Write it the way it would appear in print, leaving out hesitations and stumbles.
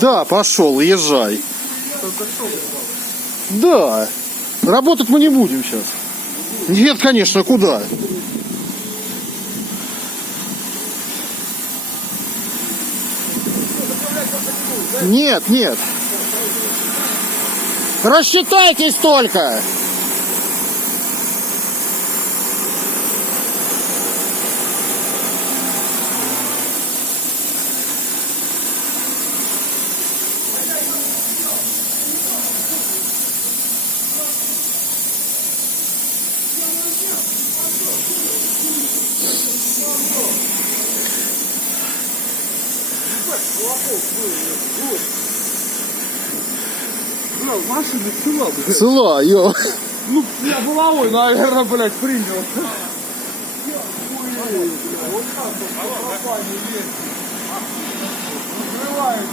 Да, пошел, езжай. Да. Работать мы не будем сейчас. Нет, конечно, куда? Нет, нет. Рассчитайтесь только. Бля, машина цела, блядь. Цела, ё. Ну, я головой, наверное, блядь, принял. Вот так вот, пропали, есть. Открывает.